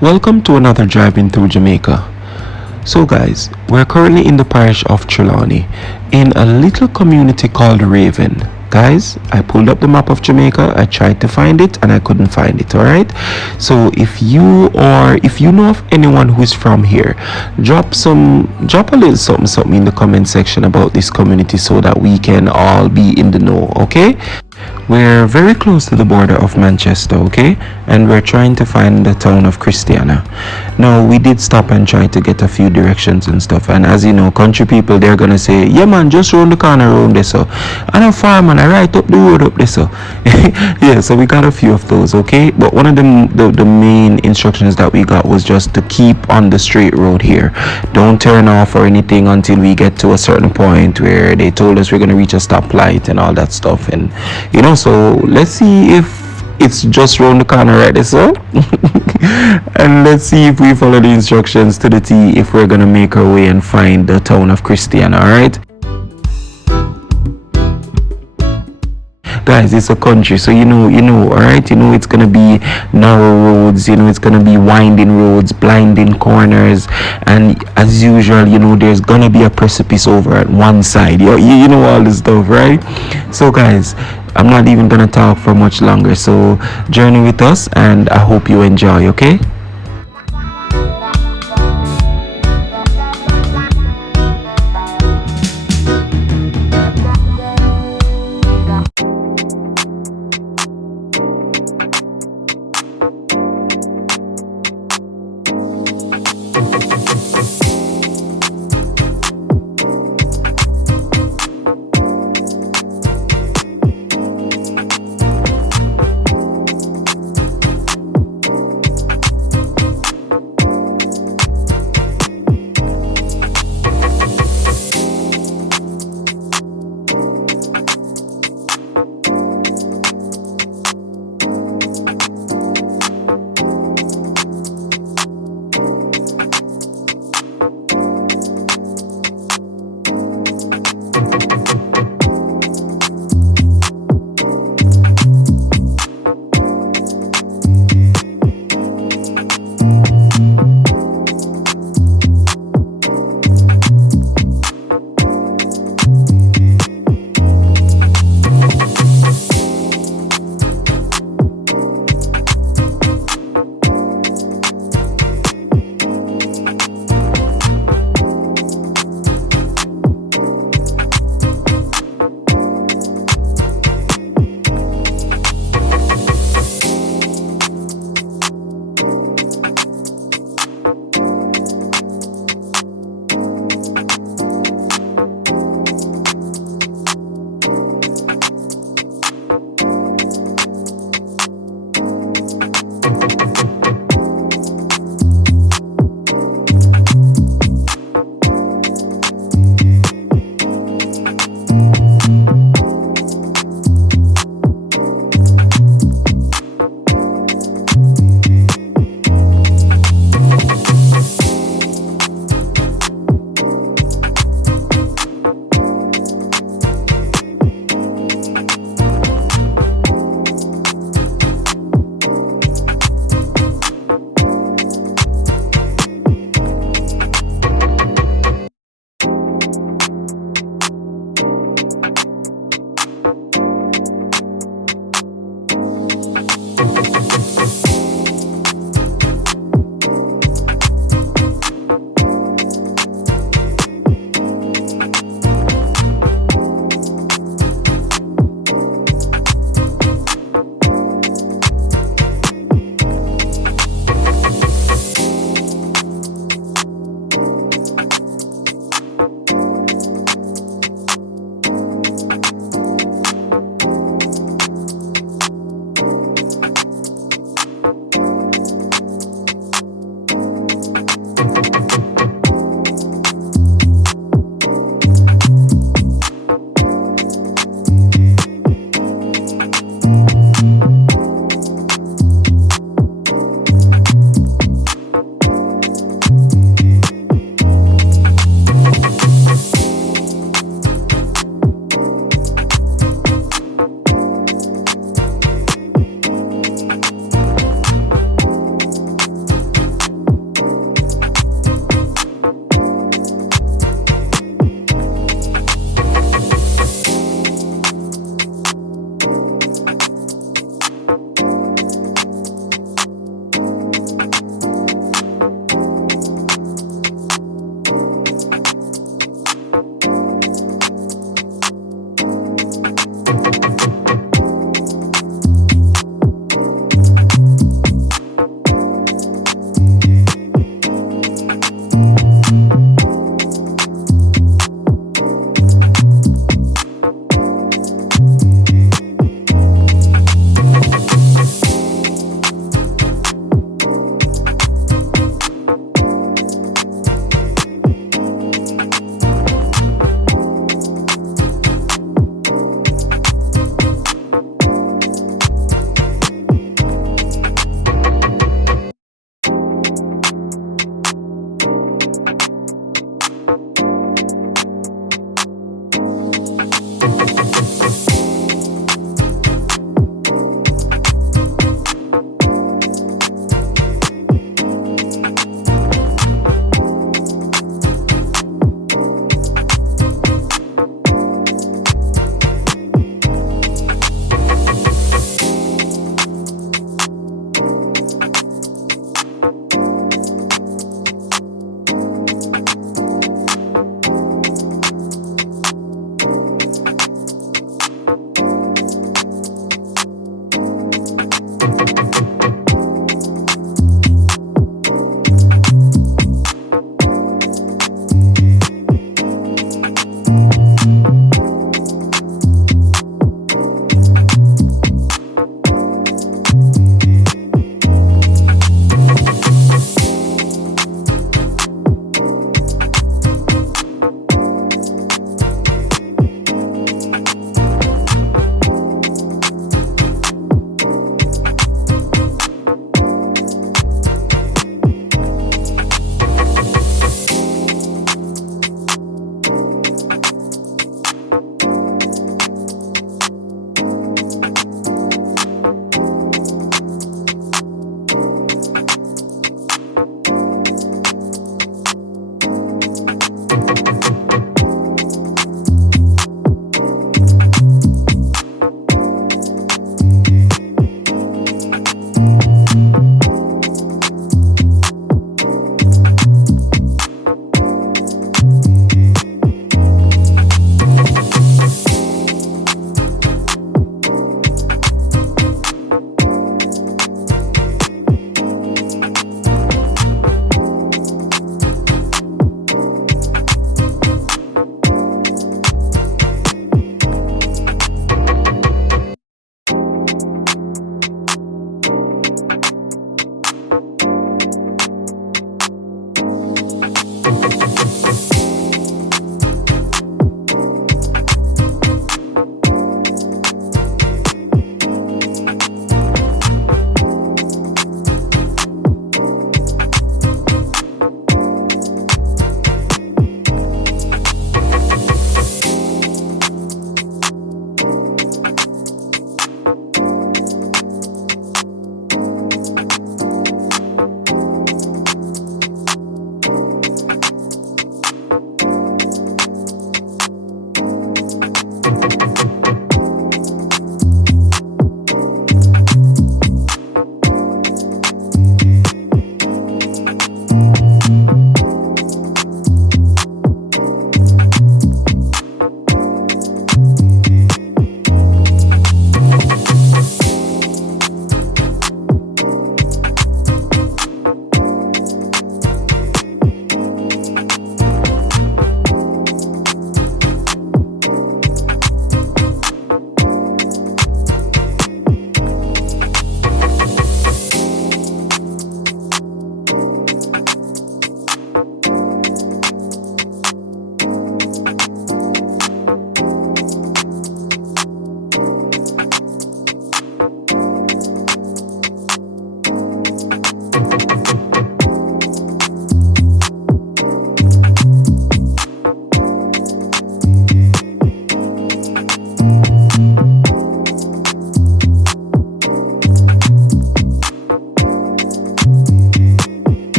Welcome to another driving through Jamaica. So, guys, we're currently in the parish of Trelawney in a little community called Raven. Guys, I pulled up the map of Jamaica, I tried to find it and I couldn't find it, alright? So if you know of anyone who is from here, drop a little something in the comment section about this community so that we can all be in the know, okay? We're very close to the border of Manchester, okay? And we're trying to find the town of Christiana. Now, we did stop and try to get a few directions and stuff. And as you know, country people, they're gonna say, yeah man, just round the corner around this, so. I know far man, I right up the road up this, so. Yeah, so we got a few of those, okay? But one of the main instructions that we got was just to keep on the straight road here. Don't turn off or anything until we get to a certain point where they told us we're gonna reach a stoplight and all that stuff. And you know, so let's see if it's just round the corner right there, so. And let's see if we follow the instructions to the T if we're gonna make our way and find the town of Christiana. All right, guys, it's a country, so you know, all right, it's gonna be narrow roads, it's gonna be winding roads, blinding corners, and as usual, there's gonna be a precipice over at one side. You know all this stuff, right? So guys, I'm not even gonna talk for much longer, so journey with us and I hope you enjoy, okay?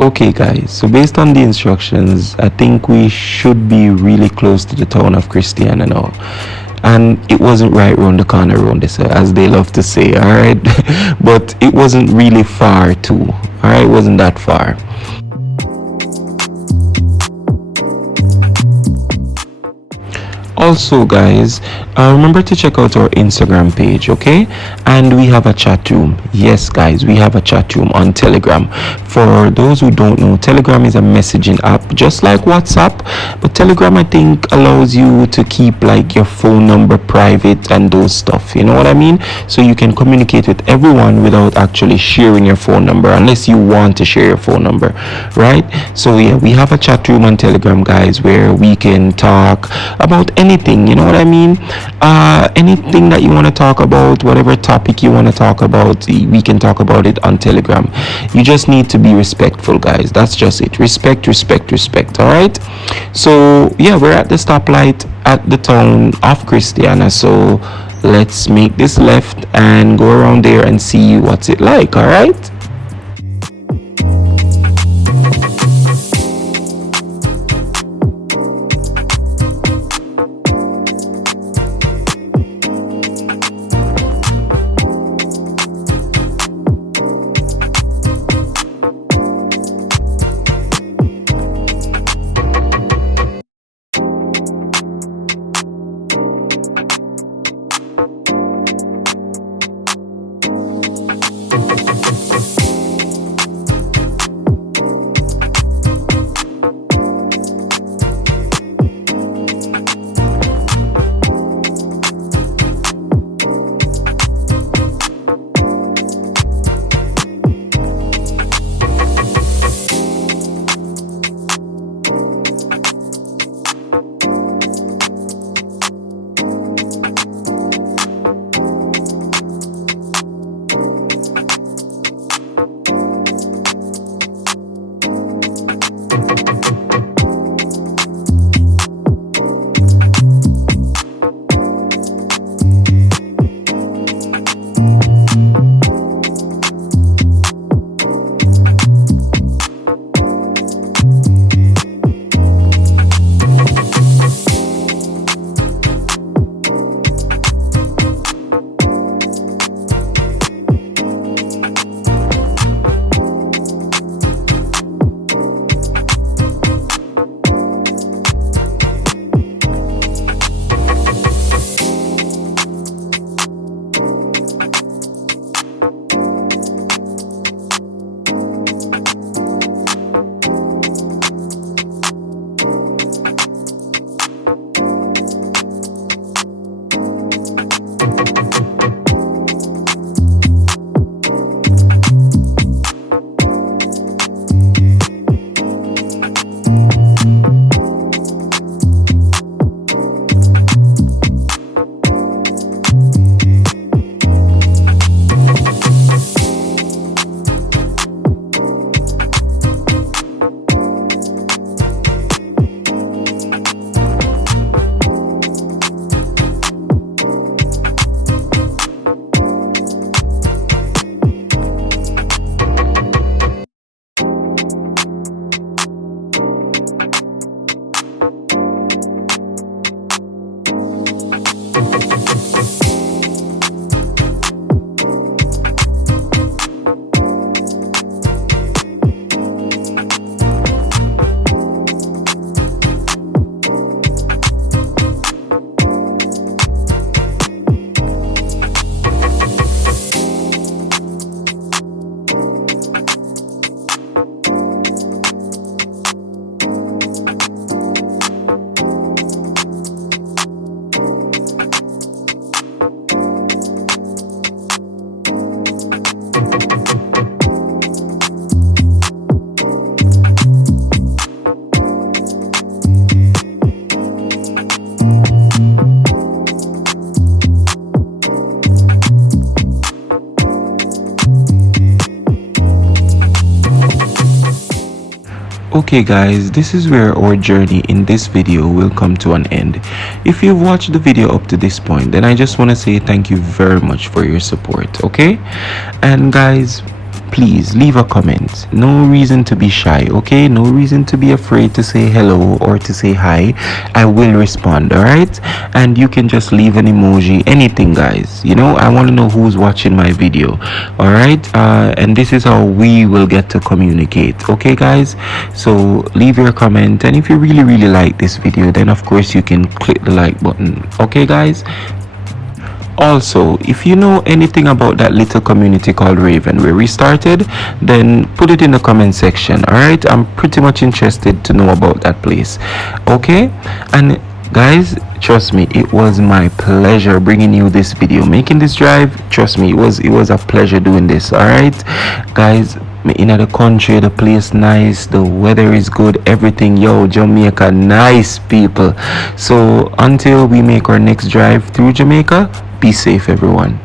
Okay guys, so based on the instructions, I think we should be really close to the town of Christiana now. And it wasn't right round the corner around this, as they love to say, alright? But it wasn't really far too, alright? It wasn't that far. Also guys, remember to check out our Instagram page, okay? And we have a chat room. Yes guys, we have a chat room on Telegram. For those who don't know, Telegram is a messaging app just like WhatsApp, but Telegram I think allows you to keep like your phone number private and those stuff, you know what I mean? So you can communicate with everyone without actually sharing your phone number, unless you want to share your phone number, right? So yeah, we have a chat room on Telegram guys, where we can talk about anything, you know what I mean? Anything that you want to talk about, whatever topic you want to talk about, we can talk about it on Telegram. You just need to be respectful guys, that's just it. Respect, respect, respect. All right, so yeah, we're at the stoplight at the town of Christiana, so let's make this left and go around there and see what's it like. All right. Okay guys, this is where our journey in this video will come to an end. If you've watched the video up to this point, then I just want to say thank you very much for your support, okay? And guys, please leave a comment. No reason to be shy, okay? No reason to be afraid to say hello or to say hi. I will respond, all right? And you can just leave an emoji, anything, guys. You know, I want to know who's watching my video, all right? And this is how we will get to communicate, okay, guys? So leave your comment, and if you really like this video, then of course you can click the like button, okay, guys? Also, if you know anything about that little community called Raven where we started, then put it in the comment section, all right? I'm pretty much interested to know about that place, okay? And guys, trust me, it was my pleasure bringing you this video, making this drive. Trust me, it was a pleasure doing this, all right, guys? In the country, the place nice, the weather is good, everything. Yo, Jamaica, nice people. So until we make our next drive through Jamaica, be safe, everyone.